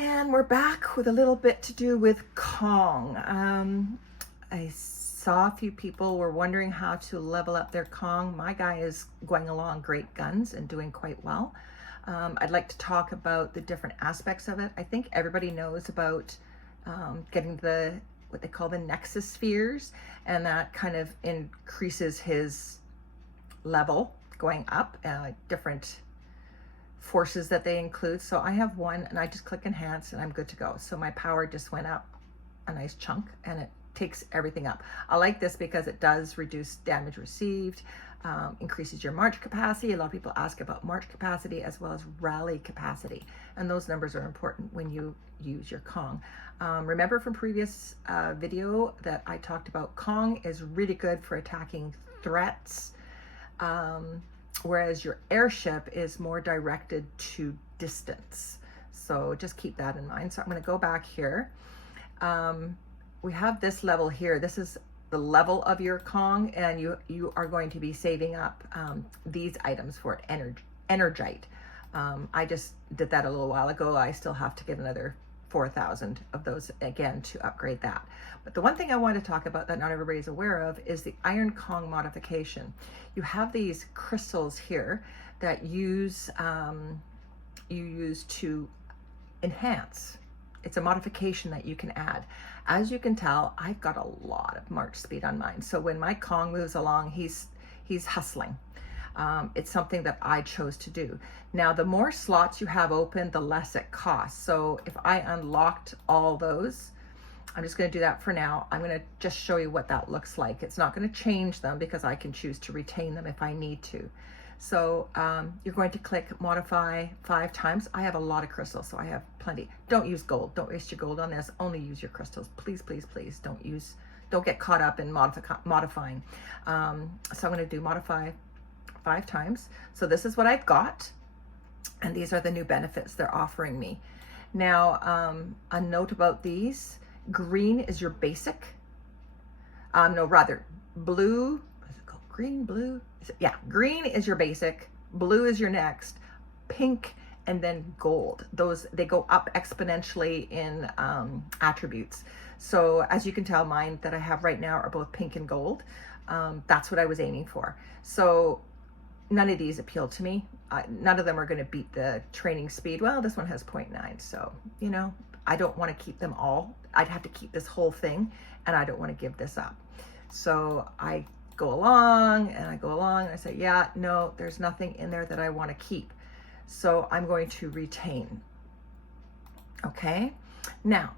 And we're back with a little bit to do with Kong. I saw a few people were wondering how to level up their Kong. My guy is going along great guns and doing quite well. I'd like to talk about the different aspects of it. I think everybody knows about getting what they call the Nexus spheres, and that kind of increases his level going up, different forces that they include. So I have one and I just click enhance and I'm good to go. So my power just went up a nice chunk and it takes everything up. I like this because it does reduce damage received, increases your march capacity. A lot of people ask about march capacity as well as rally capacity, and those numbers are important when you use your Kong. Remember from previous video that I talked about Kong is really good for attacking threats, whereas your airship is more directed to distance. So just keep that in mind. So I'm going to go back here. We have this level here. This is the level of your Kong, and you are going to be saving up these items for it. Energite. I just did that a little while ago. I still have to get another 4,000 of those again to upgrade that. But the one thing I want to talk about that not everybody's aware of is the Iron Kong modification. You have these crystals here that you use to enhance. It's a modification that you can add. As you can tell, I've got a lot of march speed on mine. So when my Kong moves along, he's hustling. It's something that I chose to do. Now, the more slots you have open, the less it costs. So if I unlocked all those, I'm just going to do that for now. I'm going to just show you what that looks like. It's not going to change them because I can choose to retain them if I need to. So you're going to click modify 5 times. I have a lot of crystals, so I have plenty. Don't use gold. Don't waste your gold on this. Only use your crystals. Please, please, please don't get caught up in modifying. So I'm going to do modify 5 times. So this is what I've got, and these are the new benefits they're offering me. Now, a note about these: green is your basic. No, rather blue. Is it called green, blue? Yeah, green is your basic. Blue is your next. Pink, and then gold. They go up exponentially in attributes. So as you can tell, mine that I have right now are both pink and gold. That's what I was aiming for. So none of these appeal to me. None of them are going to beat the training speed. Well, this one has 0.9, so I don't want to keep them all. I'd have to keep this whole thing, and I don't want to give this up. So I go along and I go along and I say, yeah, no, there's nothing in there that I want to keep. So I'm going to retain. Okay, now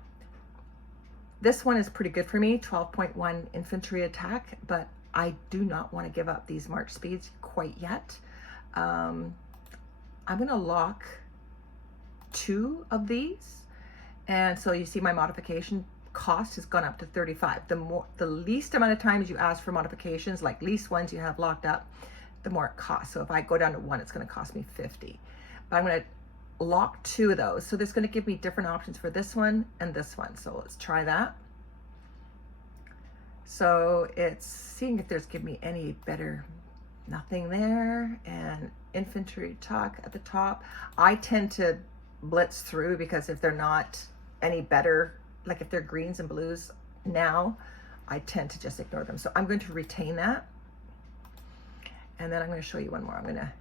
this one is pretty good for me, 12.1 infantry attack, but I do not want to give up these march speeds quite yet. I'm going to lock 2 of these, and so you see my modification cost has gone up to 35. The least amount of times you ask for modifications, like least ones you have locked up, the more it costs. So if I go down to 1, it's going to cost me 50. But I'm going to lock 2 of those. So this is going to give me different options for this one and this one. So let's try that. So it's seeing if there's give me any better. Nothing there. And infantry talk at the top. I tend to blitz through because if they're not any better, like if they're greens and blues now, I tend to just ignore them. So I'm going to retain that. And then I'm going to show you one more. I'm going to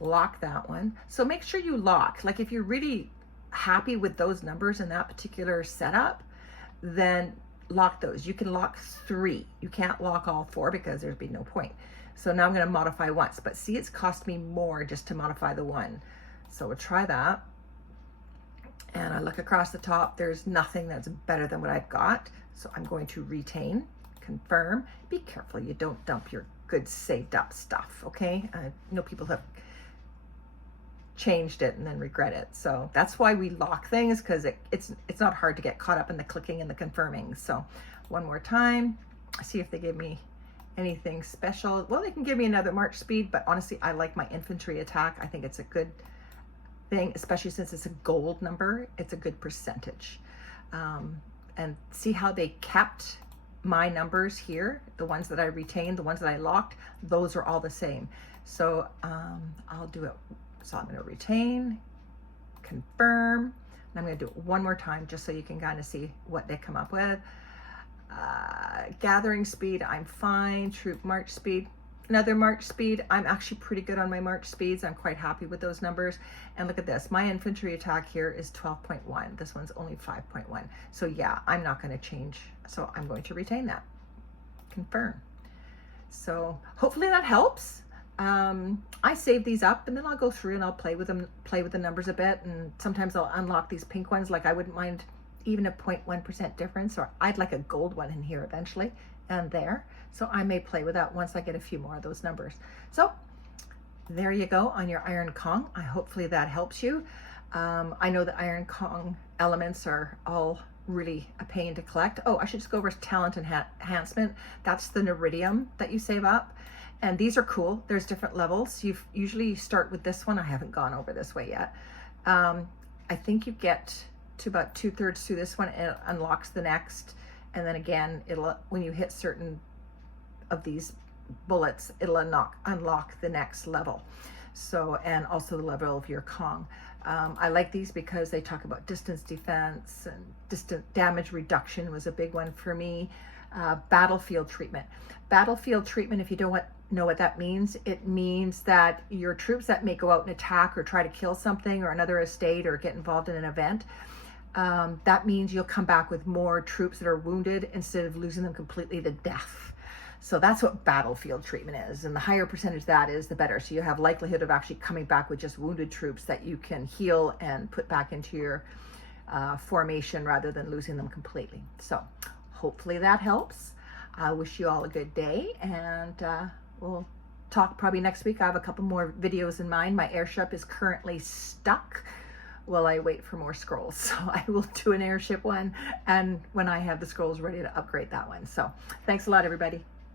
lock that one. So make sure you lock. Like if you're really happy with those numbers in that particular setup, then lock those. You can lock 3. You can't lock all 4 because there'd be no point. So now I'm going to modify once. But see, it's cost me more just to modify the 1. So we'll try that. And I look across the top, there's nothing that's better than what I've got. So I'm going to retain, confirm. Be careful you don't dump your good saved up stuff, okay? I know people have changed it and then regret it. So that's why we lock things, because it's not hard to get caught up in the clicking and the confirming. So one more time, see if they give me anything special. Well, they can give me another march speed, but honestly, I like my infantry attack. I think it's a good thing, especially since it's a gold number. It's a good percentage. And see how they kept my numbers here, the ones that I retained, the ones that I locked, those are all the same. So I'll do it. So I'm going to retain, confirm, And I'm going to do it one more time just so you can kind of see what they come up with. Gathering speed, I'm fine. Troop march speed, another march speed. I'm actually pretty good on my march speeds. I'm quite happy with those numbers. And look at this. My infantry attack here is 12.1. This one's only 5.1. So yeah, I'm not going to change. So I'm going to retain that. Confirm. So hopefully that helps. I save these up and then I'll go through and I'll play with them, play with the numbers a bit. And sometimes I'll unlock these pink ones. Like I wouldn't mind even a 0.1% difference, or I'd like a gold one in here eventually and there. So I may play with that once I get a few more of those numbers. So there you go on your Iron Kong. Hopefully that helps you. I know the Iron Kong elements are all really a pain to collect. Oh, I should just go over talent enhancement. That's the Neridium that you save up. And these are cool. There's different levels. You usually start with this one. I haven't gone over this way yet. I think you get to about 2/3 through this one and it unlocks the next. And then again, it'll, when you hit certain of these bullets, it'll unlock the next level. So, and also the level of your Kong. I like these because they talk about distance defense and distant damage reduction was a big one for me. Battlefield treatment. Battlefield treatment, if you don't know what that means, it means that your troops that may go out and attack or try to kill something or another estate or get involved in an event, that means you'll come back with more troops that are wounded instead of losing them completely to death. So that's what battlefield treatment is. And the higher percentage that is, the better. So you have likelihood of actually coming back with just wounded troops that you can heal and put back into your formation rather than losing them completely. So hopefully that helps. I wish you all a good day, and we'll talk probably next week. I have a couple more videos in mind. My airship is currently stuck while I wait for more scrolls. So I will do an airship one, and when I have the scrolls ready to upgrade that one. So thanks a lot, everybody.